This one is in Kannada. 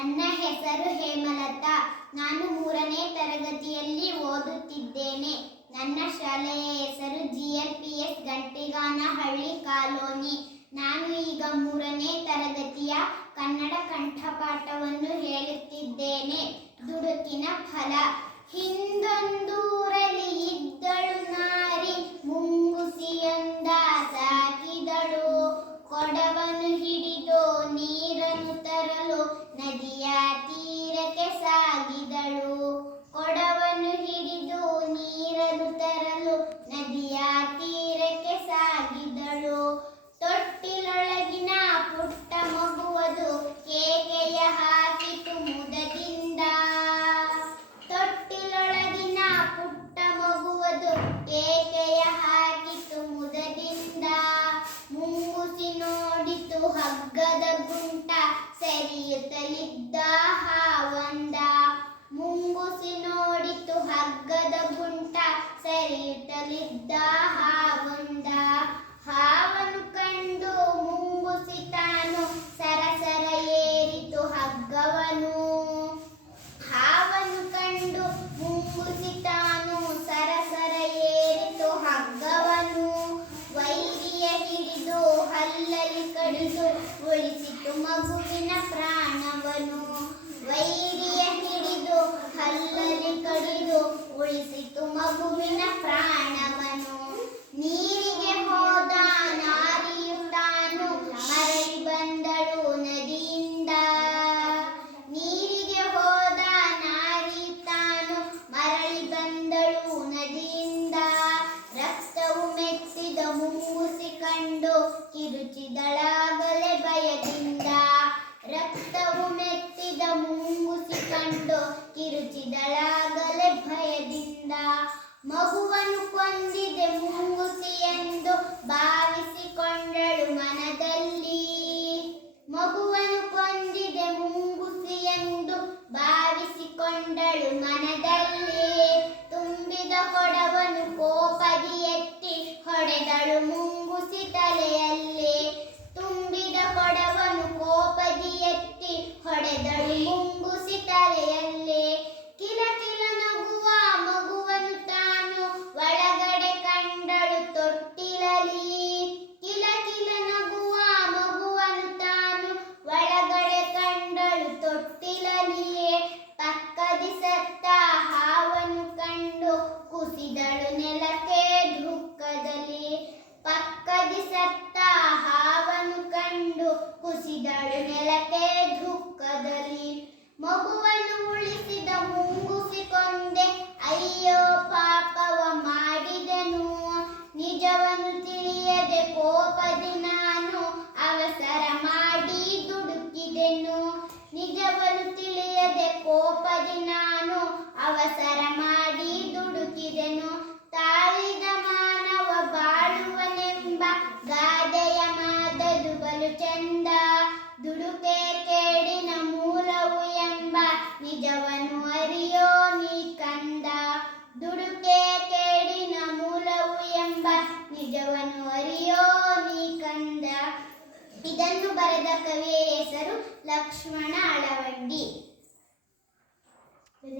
ನನ್ನ ಹೆಸರು ಹೇಮಲತಾ. ನಾನು 3ನೇ ತರಗತಿಯಲ್ಲಿ ಓದುತ್ತಿದ್ದೇನೆ. ನನ್ನ ಶಾಲೆಯ ಹೆಸರು GLPS ಗಂಟಿಗಾನಹಳ್ಳಿ ಕಾಲೋನಿ. ನಾನು ಈಗ 3ನೇ ತರಗತಿಯ ಕನ್ನಡ ಕಂಠಪಾಠವನ್ನು ಹೇಳುತ್ತಿದ್ದೇನೆ. ದುಡುಕಿನ ಫಲ. ಹಿಂದೊಂದೂರಲ್ಲಿ ಇದ್ದಳು ನಾರಿ, ಮುಂಗುಸಿಯೊಂದ ಸಾಕಿದಳು. ಕೊಡವನ್ನು ಹಿಡಿದು ನೀರನ್ನು ತರಲು ನದಿಯ ತೀರಕ್ಕೆ ಸಾಗಿದಳು. ಕೊಡವನ್ನು ಹಿಡಿದು ನೀರನ್ನು ತರಲು ನದಿಯ ತೀರಕ್ಕೆ ಸಾಗಿದಳು. ತೊಟ್ಟಿಲೊಳಗಿನ ಪುಟ್ಟ ಮಗುವದು ಕೇಕೆಯ ಹಾಕಿತು ಮುದದಿಂದ. ತೊಟ್ಟಿಲೊಳಗಿನ ಪುಟ್ಟ ಮಗುವದು ಕೇಕೆಯ ಹಾಕಿತು ಮುದದಿಂದ. ಮುಂಗುಸಿ ನೋಡಿತು ಹಗ್ಗದ ಗುಂಟ, ಸರಿಯುತ್ತಲಿದ್ದ ಹಾವೊಂದ. ಮುಂಗುಸಿ ನೋಡಿತು ಹಗ್ಗದ ಗುಂಟ, ಸರಿಯುತ್ತಲಿದ್ದ ಹಾವೊಂದ. ಹಾವನ್ನು ಕಂಡು ಮುಂಗುಸಿ ತಾನು ಸರಸರ ಏರಿತು ಹಗ್ಗವನು. ಹಾವನ್ನು ಕಂಡು ಮುಂಗುಸಿ ತಾನು ಸರಸರ ಏರಿತು ಹಗ್ಗವನು. ವೈರಿಯ ಹಿಡಿದು ಹಲ್ಲಲ್ಲಿ ಕಡಿದು ಉಳಿಸಿತು ಮಗುವಿನ ಪ್ರಾಣವನು. ವೈರಿಯ ಹಿಡಿದು ಹಲ್ಲಲ್ಲಿ ಕಡಿದು ಉಳಿಸಿತು ಮಗುವಿನ ಪ್ರಾಣವನು. ನೀರಿಗೆ ಹೋದ ನಾರಿಯು ತಾನು ಮರಳಿ ಬಂದಳು ನದಿಯಿಂದ. ನೀರಿಗೆ ಹೋದ ನಾರಿಯು ತಾನು ಮರಳಿ ಬಂದಳು ನದಿಯಿಂದ. ರಕ್ತವು ಮೆತ್ತಿದ ಮುಂಗುಸಿ ಕಂಡು ಕಿರುಚಿದಳಾಗಲೇ ಭಯದಿಂದ. ರಕ್ತವು ಮೆತ್ತಿದ ಮುಂಗುಸಿ ಕಂಡು ಕಿರುಚಿದಳಾಗಲೇ ಭಯದಿಂದ. ಮಗುವನ್ನು ಕೊಂದಿದೆ ಮುಂಗುಸಿ ಎಂದು ಭಾವಿಸಿಕೊಂಡಳು ಮನದಲ್ಲಿ. ಮಗುವನ್ನು ಕೊಂದಿದೆ ಮುಂಗುಸಿ ಎಂದು ಭಾವಿಸಿಕೊಂಡಳು ಮನದಲ್ಲಿ. ತುಂಬಿದ ಕೊಡವನ್ನು ಕೋಪದಿ ಎತ್ತಿ ಹೊಡೆದಳು ಮುಂಗುಸಿ ತಲೆಯಲ್ಲಿ. ತುಂಬಿದ ಕೊಡವನ್ನು ಕೋಪದಿ ಎತ್ತಿ ಹೊಡೆದಳು ಮುಂಗುಸಿ ತಲೆಯಲ್ಲಿ. ಕಿಲಕಿಲ ನಗುವ ಮಗುವನ್ನು ತಾನು ಒಳಗಡೆ ಕಂಡಳು ತೊಟ್ಟಿಲಲ್ಲಿ. ಕಿಲಕಿಲ ನಗುವ ಮಗುವನ್ನು ತಾನು ಒಳಗಡೆ ಕಂಡಳು ತೊಟ್ಟಿಲಲ್ಲಿ. ಪಕ್ಕದಿ ಸತ್ತ ಹಾವನ್ನು ಕಂಡು ಕುಸಿದಳು ನೆಲಕ್ಕೆ ದುಃಖದಲ್ಲಿ. ಪಕ್ಕದಿ ಸತ್ತ ಹಾವನ್ನು ಕಂಡು ಕುಸಿದಳು ನೆಲಕ್ಕೆ ದುಃಖದಲ್ಲಿ. ಮಗುವನ್ನು ಉಳಿಸಿದ ಮುಂಗುಸಿ ಕೊಂದೆ, ಅಯ್ಯೋ ಪಾಪವ ಮಾಡಿದೆನು. ನಿಜವನ್ನು ತಿಳಿಯದೆ ಕೋಪದಿ ನಾನು ಅವಸರ ಮಾಡಿ ದುಡುಕಿದೆನು. ನಿಜವನ್ನು ತಿಳಿಯದೆ ಕೋಪದಿ ನಾನು ಅವಸರ ಮಾಡಿ ದುಡುಕಿದೆನು. ತಾಳಿದ ಮಾನವ ಬಾಳುವನೆಂಬ ಗಾದೆಯ ಮಾತದು ಬಲು ಚಂದ. ದುಡುಕೆ ಕೇಡಿನ ಮೂಲವು ಎಂಬ ನಿಜವನ್ನು ಅರಿಯೋ ನೀ ಕಂದ. ದುಡುಕೆ ಕೇಡಿನ ಮೂಲವು ಎಂಬ ನಿಜವನ್ನು ಅರಿಯೋ ನೀ ಕಂದ. ಇದನ್ನು ಬರೆದ ಕವಿಯ ಹೆಸರು ಲಕ್ಷ್ಮಣ ಅಳವಂಡಿ.